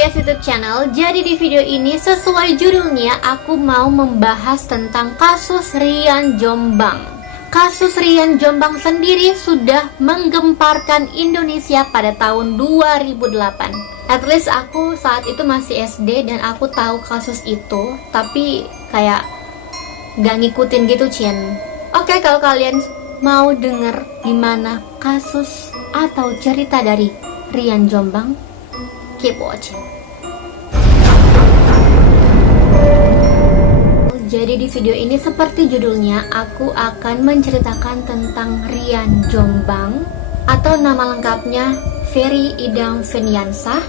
VS YouTube channel. Jadi di video ini sesuai judulnya aku mau membahas tentang kasus Rian Jombang. Kasus Rian Jombang sendiri sudah menggemparkan Indonesia pada tahun 2008. At least aku saat itu masih SD dan aku tahu kasus itu, tapi kayak gak ngikutin gitu, Cien. Oke, kalau kalian mau denger gimana kasus atau cerita dari Rian Jombang, keep watching. Jadi di video ini seperti judulnya, aku akan menceritakan tentang Rian Jombang atau nama lengkapnya Ferry Idam Feniansah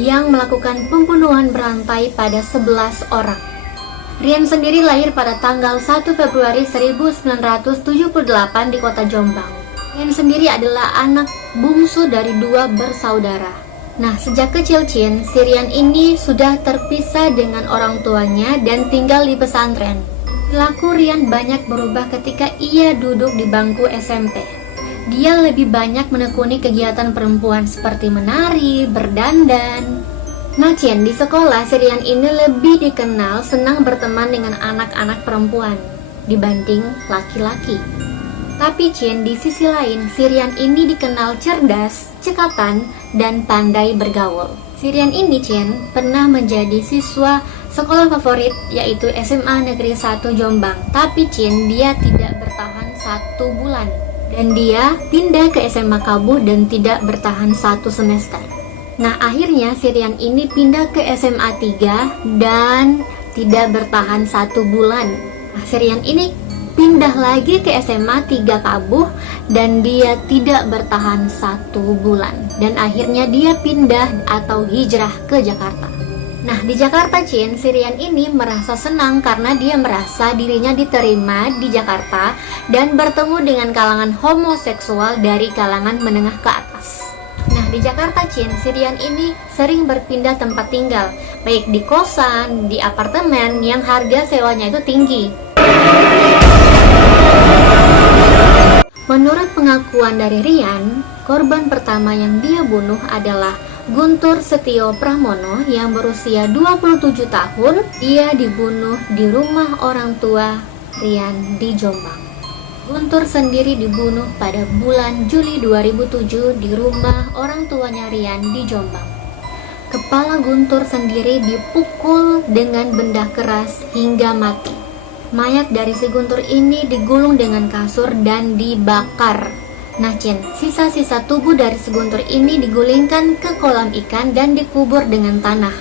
yang melakukan pembunuhan berantai pada 11 orang. Rian sendiri lahir pada tanggal 1 Februari 1978 di kota Jombang. Rian sendiri adalah anak bungsu dari 2 bersaudara. Nah, sejak kecil si Rian ini sudah terpisah dengan orang tuanya dan tinggal di pesantren. Perilaku Rian banyak berubah ketika ia duduk di bangku SMP. Dia lebih banyak menekuni kegiatan perempuan seperti menari, berdandan. Nah, di sekolah si Rian ini lebih dikenal senang berteman dengan anak-anak perempuan dibanding laki-laki. Tapi di sisi lain, si Rian ini dikenal cerdas, cekatan, dan pandai bergaul. Si Rian ini pernah menjadi siswa sekolah favorit yaitu SMA Negeri 1 Jombang. Tapi dia tidak bertahan 1 bulan. Dan dia pindah ke SMA Kabuh dan tidak bertahan 1 semester. Nah, akhirnya si Rian ini pindah ke SMA 3 dan tidak bertahan 1 bulan. Nah, si Rian ini pindah lagi ke SMA 3 Kabuh dan dia tidak bertahan 1 bulan. Dan akhirnya dia pindah atau hijrah ke Jakarta. Nah, di Jakarta si Rian ini merasa senang karena dia merasa dirinya diterima di Jakarta dan bertemu dengan kalangan homoseksual dari kalangan menengah ke atas. Nah, di Jakarta si Rian ini sering berpindah tempat tinggal, baik di kosan, di apartemen yang harga sewanya itu tinggi. Menurut pengakuan dari Rian, korban pertama yang dia bunuh adalah Guntur Setio Pramono yang berusia 27 tahun. Dia dibunuh di rumah orang tua Rian di Jombang. Guntur sendiri dibunuh pada bulan Juli 2007 di rumah orang tuanya Rian di Jombang. Kepala Guntur sendiri dipukul dengan benda keras hingga mati. Mayat dari si Guntur ini digulung dengan kasur dan dibakar. Nah, sisa-sisa tubuh dari si Guntur ini digulingkan ke kolam ikan dan dikubur dengan tanah.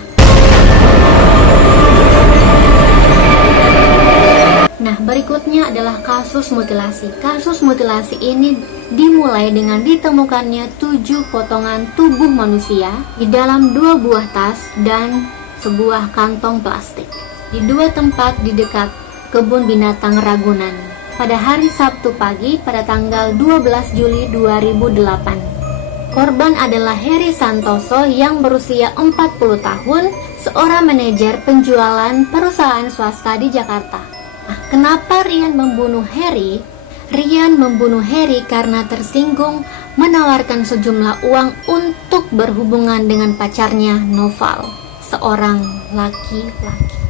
Nah, berikutnya adalah kasus mutilasi. Kasus mutilasi ini dimulai dengan ditemukannya 7 potongan tubuh manusia di dalam 2 buah tas dan sebuah kantong plastik di 2 tempat di dekat Kebun Binatang Ragunan pada hari Sabtu pagi pada tanggal 12 Juli 2008. Korban adalah Heri Santoso yang berusia 40 tahun, seorang manajer penjualan perusahaan swasta di Jakarta. Nah, kenapa Rian membunuh Heri? Rian membunuh Heri karena tersinggung menawarkan sejumlah uang untuk berhubungan dengan pacarnya Noval, seorang laki-laki.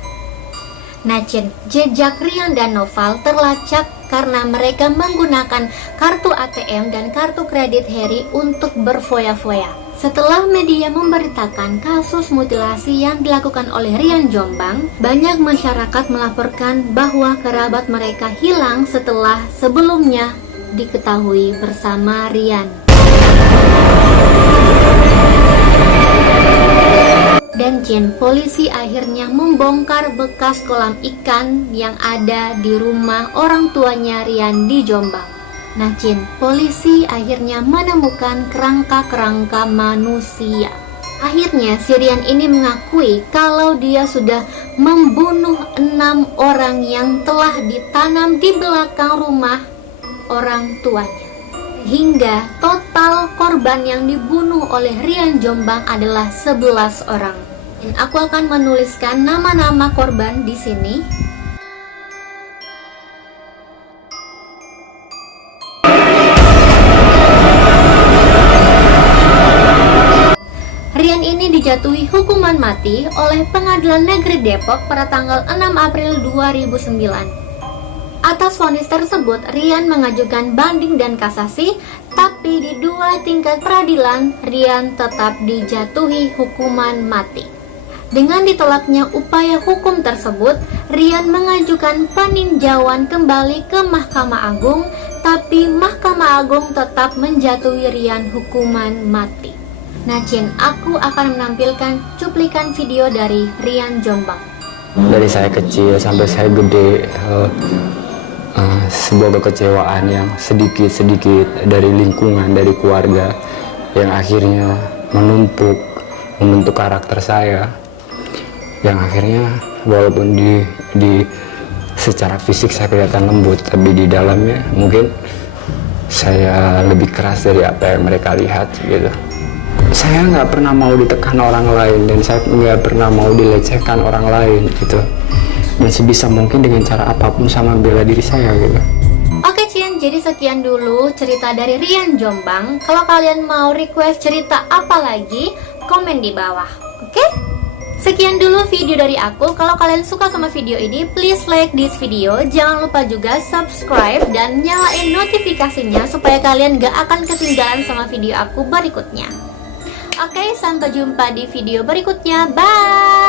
Nah, jejak Rian dan Noval terlacak karena mereka menggunakan kartu ATM dan kartu kredit Heri untuk berfoya-foya. Setelah media memberitakan kasus mutilasi yang dilakukan oleh Rian Jombang, banyak masyarakat melaporkan bahwa kerabat mereka hilang setelah sebelumnya diketahui bersama Rian. Dan polisi akhirnya membongkar bekas kolam ikan yang ada di rumah orang tuanya Rian di Jombang. Nah, polisi akhirnya menemukan kerangka-kerangka manusia. Akhirnya si Rian ini mengakui kalau dia sudah membunuh 6 orang yang telah ditanam di belakang rumah orang tuanya. Hingga total korban yang dibunuh oleh Rian Jombang adalah 11 orang. Dan aku akan menuliskan nama-nama korban di sini. Rian ini dijatuhi hukuman mati oleh Pengadilan Negeri Depok pada tanggal 6 April 2009. Atas vonis tersebut, Rian mengajukan banding dan kasasi, tapi di 2 tingkat peradilan, Rian tetap dijatuhi hukuman mati. Dengan ditolaknya upaya hukum tersebut, Rian mengajukan peninjauan kembali ke Mahkamah Agung, tapi Mahkamah Agung tetap menjatuhi Rian hukuman mati. Nah, Cin, aku akan menampilkan cuplikan video dari Rian Jombang. Dari saya kecil sampai saya gede, sebuah kekecewaan yang sedikit-sedikit dari lingkungan, dari keluarga, yang akhirnya menumpuk, membentuk karakter saya, yang akhirnya walaupun di secara fisik saya kelihatan lembut, tapi di dalamnya mungkin saya lebih keras dari apa yang mereka lihat gitu. Saya nggak pernah mau ditekan orang lain, dan saya nggak pernah mau dilecehkan orang lain gitu, dan sebisa mungkin dengan cara apapun sama bela diri saya gitu. Oke Cin, jadi sekian dulu cerita dari Rian Jombang. Kalau kalian mau request cerita apa lagi, komen di bawah. Oke? Sekian dulu video dari aku. Kalau kalian suka sama video ini, please like this video. Jangan lupa juga subscribe dan nyalain notifikasinya supaya kalian gak akan ketinggalan sama video aku berikutnya. Oke, sampai jumpa di video berikutnya. Bye!